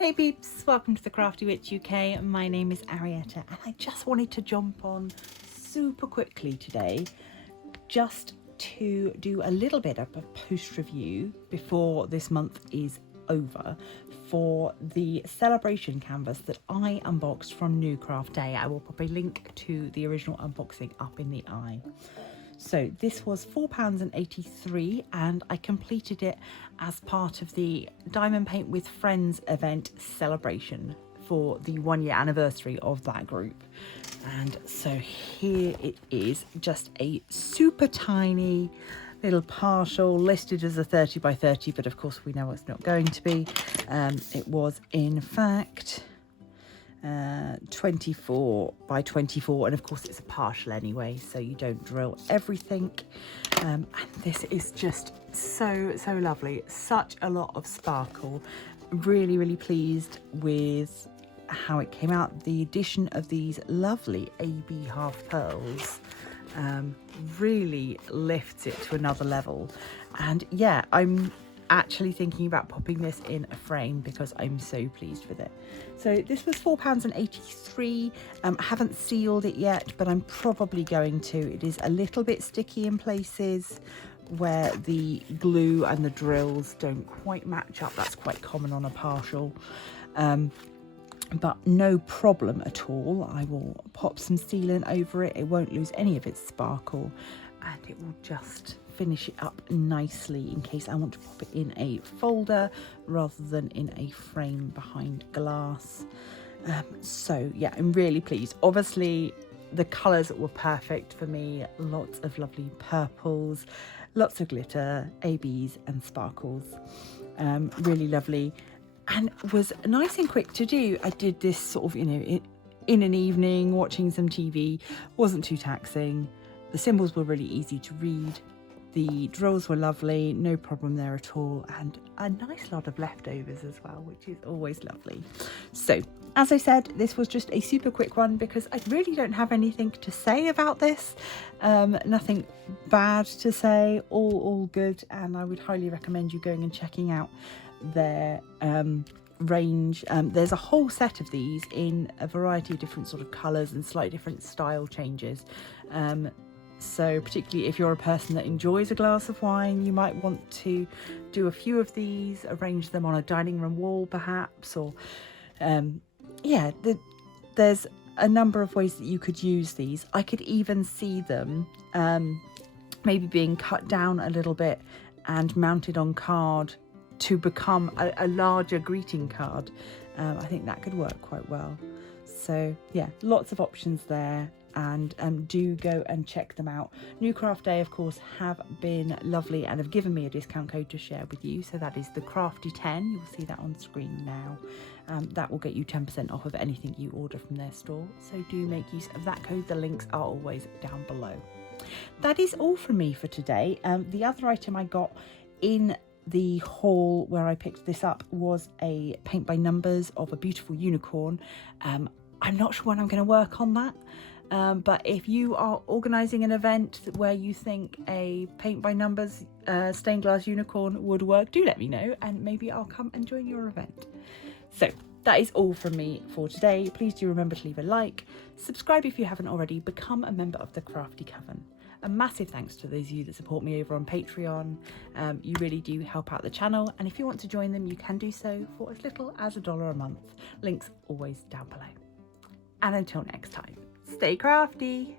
Hey peeps, welcome to the Crafty Witch UK. My name is Arietta and I just wanted to jump on super quickly today just to do a little bit of a post review before this month is over for the celebration canvas that I unboxed from New Craft Day. I will pop a link to the original unboxing up in the eye. So this was £4.83 and I completed it as part of the Diamond Paint with Friends event celebration for the 1 year anniversary of that group. And so here it is, just a super tiny little partial, listed as a 30 by 30, but of course we know it's not going to be. It was in fact 24 by 24, and of course it's a partial anyway, so you don't drill everything. And this is just so lovely, such a lot of sparkle. Really pleased with how it came out. The addition of these lovely AB half pearls really lifts it to another level. And yeah, I'm actually thinking about popping this in a frame because I'm so pleased with it. So this was £4.83. I haven't sealed it yet, but I'm probably going to. It is a little bit sticky in places where the glue and the drills don't quite match up. That's quite common on a partial, but no problem at all. I will pop some sealant over it. It won't lose any of its sparkle, and it will just finish it up nicely in case I want to pop it in a folder rather than in a frame behind glass. So yeah, I'm really pleased. Obviously the colours were perfect for me. Lots of lovely purples, lots of glitter, ABs and sparkles. Really lovely, and was nice and quick to do. I did this sort of, you know, in an evening watching some TV. Wasn't too taxing. The symbols were really easy to read. The drills were lovely, no problem there at all, and a nice lot of leftovers as well, which is always lovely. So, as I said, this was just a super quick one because I really don't have anything to say about this. Nothing bad to say, all good, and I would highly recommend you going and checking out their range. There's a whole set of these in a variety of different sort of colours and slightly different style changes. So particularly if you're a person that enjoys a glass of wine, you might want to do a few of these, arrange them on a dining room wall perhaps, or yeah, there's a number of ways that you could use these. I could even see them maybe being cut down a little bit and mounted on card to become a larger greeting card. I think that could work quite well. So yeah, lots of options there, and do go and check them out. New Craft Day, of course, have been lovely and have given me a discount code to share with you. So that is the Crafty10. You'll see that on screen now. That will get you 10% off of anything you order from their store. So do make use of that code. The links are always down below. That is all from me for today. The other item I got in the haul where I picked this up was a paint by numbers of a beautiful unicorn. I'm not sure when I'm going to work on that. But if you are organising an event where you think a paint by numbers stained glass unicorn would work, do let me know and maybe I'll come and join your event. So that is all from me for today. Please do remember to leave a like, subscribe if you haven't already, become a member of the Crafty Coven. A massive thanks to those of you that support me over on Patreon. You really do help out the channel, and if you want to join them you can do so for as little as $1 a month. Links always down below. And until next time, stay crafty!